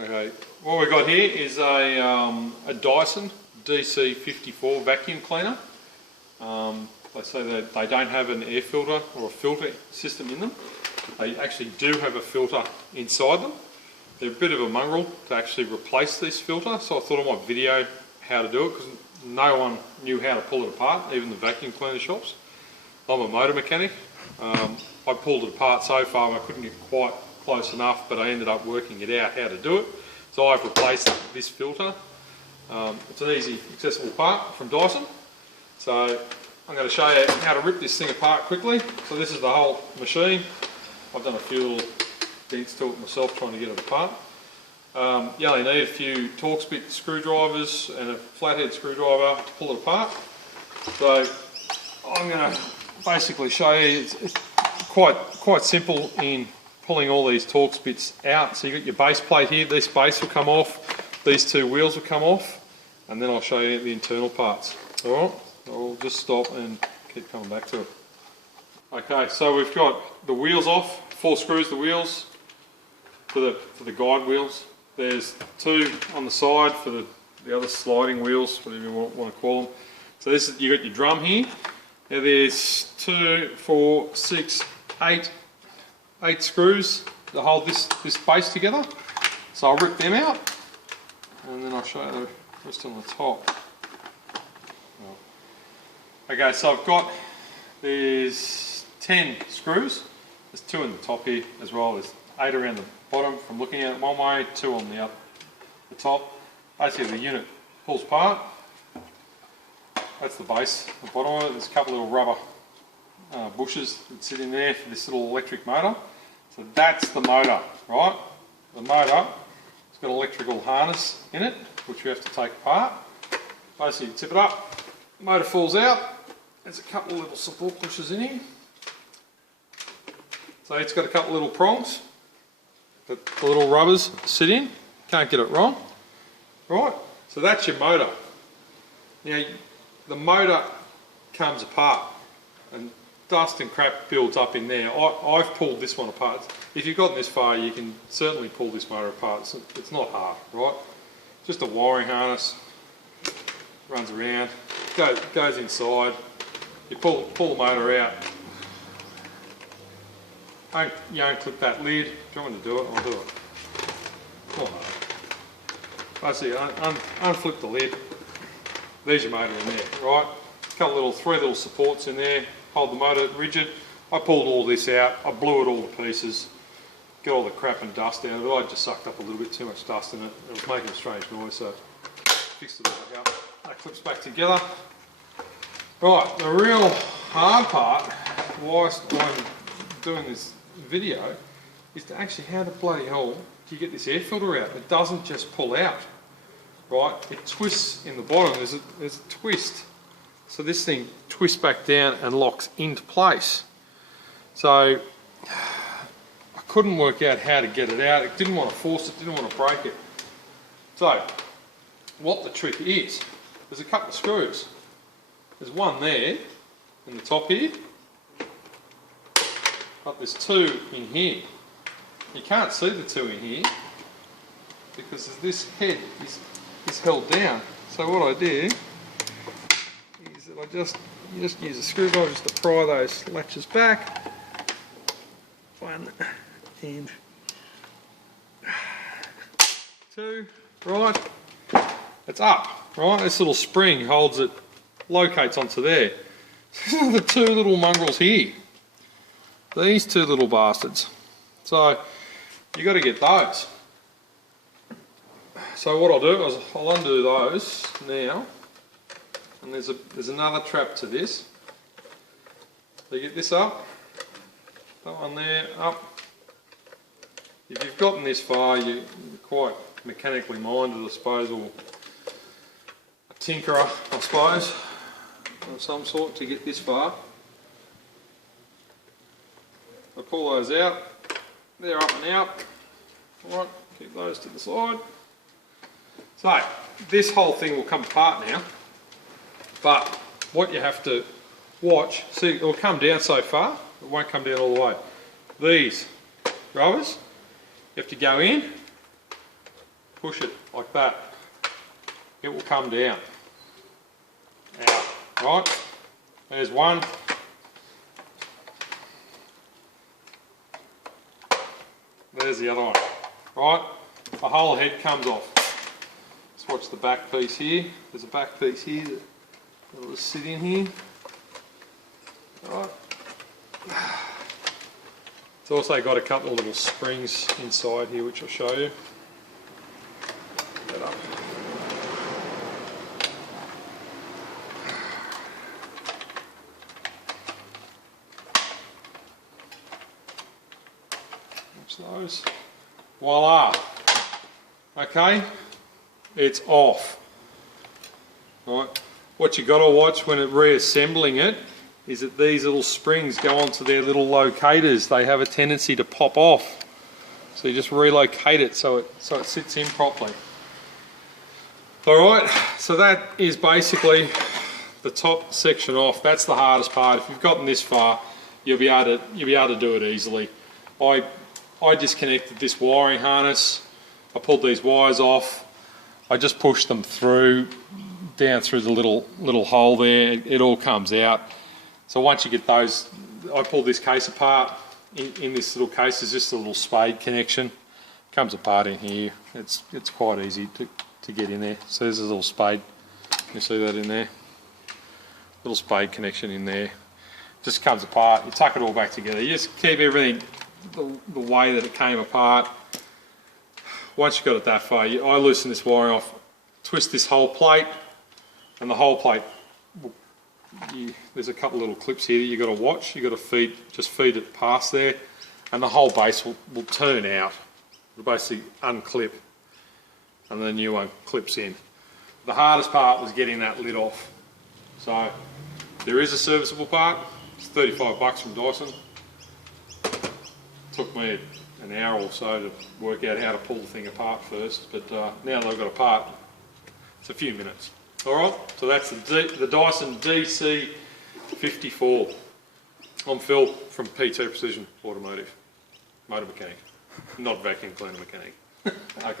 Okay, what we've got here is a Dyson DC54 vacuum cleaner. They say that they don't have an air filter or a filter system in them. They actually do have a filter inside them. They're a bit of a mongrel to actually replace this filter, so I thought I might video how to do it because no one knew how to pull it apart, even the vacuum cleaner shops. I'm a motor mechanic. I pulled it apart so far and I couldn't get quite close enough, but I ended up working it out how to do it. So I've replaced this filter. It's an easy, accessible part from Dyson. So I'm going to show you how to rip this thing apart quickly. So this is the whole machine. I've done a few little dents to it myself trying to get it apart. You only need a few Torx bit screwdrivers and a flathead screwdriver to pull it apart. So I'm going to basically show you, it's quite simple in pulling all these Torx bits out. So you've got your base plate here, this base will come off, these two wheels will come off, and then I'll show you the internal parts. Alright, I'll just stop and keep coming back to it. Okay, so we've got the wheels off, 4 screws the wheels for the guide wheels. There's 2 on the side for the other sliding wheels, whatever you want to call them. So this is, you got your drum here. Now there's 2, 4, 6, 8 screws to hold this base together. So I'll rip them out and then I'll show you the rest on the top. Okay, so I've got, there's 10 screws. There's 2 in the top here as well. There's 8 around the bottom from looking at it one way, 2 on the top. Basically the unit pulls apart. That's the base, the bottom of it. There's a couple of little rubber bushes that sit in there for this little electric motor. So that's the motor, right? The motor, it's got an electrical harness in it, which we have to take apart. Basically you tip it up, the motor falls out. There's a couple of little support bushes in here. So it's got a couple of little prongs that the little rubbers sit in. Can't get it wrong. Right, so that's your motor. Now the motor comes apart and dust and crap builds up in there. I've pulled this one apart. If you've gotten this far, you can certainly pull this motor apart. It's not hard, right? Just a wiring harness, runs around, goes inside. You pull the motor out. You unclip that lid. If you want me to do it, I'll do it. Not hard. Basically, unflip the lid. There's your motor in there, right? Three little supports in there, hold the motor rigid. I pulled all this out, I blew it all to pieces, got all the crap and dust out of it. I just sucked up a little bit too much dust in it. It was making a strange noise, so fixed it back up. That clips back together. Right, the real hard part, whilst I'm doing this video, is to actually how the bloody hell do you get this air filter out? It doesn't just pull out. Right, it twists in the bottom, there's a twist. So this thing twists back down and locks into place. So I couldn't work out how to get it out. It didn't want to force it, didn't want to break it. So what the trick is, there's a couple of screws. There's one there in the top here, but there's 2 in here. You can't see the 2 in here because this head is held down. So what I do is that you just use a screwdriver just to pry those latches back. 1 and 2, right? It's up, right? This little spring holds it, locates onto there. These are the 2 little mongrels here. These 2 little bastards. So you got to get those. So what I'll do is I'll undo those now, and there's another trap to this. So you get this up, that one there up. If you've gotten this far, you're quite mechanically minded, I suppose, or a tinkerer, I suppose, of some sort to get this far. I pull those out, they're up and out. Alright, keep those to the side. So, this whole thing will come apart now, but what you have to watch, see, it will come down so far, it won't come down all the way. These rubbers, you have to go in, push it like that, it will come down. Out, right? There's one. There's the other one, right? The whole head comes off. Let's watch the back piece here. There's a back piece here that will sit in here. Right. It's also got a couple of little springs inside here, which I'll show you. That up. Those. Voila. Okay, it's off. Right. What you got to watch when it reassembling it is that these little springs go onto their little locators. They have a tendency to pop off. So you just relocate it so it sits in properly. Alright, so that is basically the top section off. That's the hardest part. If you've gotten this far, you'll be able to do it easily. I disconnected this wiring harness, I pulled these wires off, I just pushed them through, down through the little hole there, it all comes out. So once you get those, I pulled this case apart, in this little case there's just a little spade connection, comes apart in here, it's quite easy to get in there. So there's a little spade, you see that in there, little spade connection in there, just comes apart, you tuck it all back together, you just keep everything the way that it came apart. Once you got it that far, I loosen this wire off, twist this whole plate, and the whole plate, there's a couple of little clips here that you got to watch. You got to just feed it past there, and the whole base will turn out. It'll basically unclip, and the new one clips in. The hardest part was getting that lid off. So there is a serviceable part. It's $35 from Dyson. Took me an hour or so to work out how to pull the thing apart first, but now that I've got a part, it's a few minutes. Alright, so that's the Dyson DC54. I'm Phil from P2 Precision Automotive, motor mechanic, not vacuum cleaner mechanic. Okay.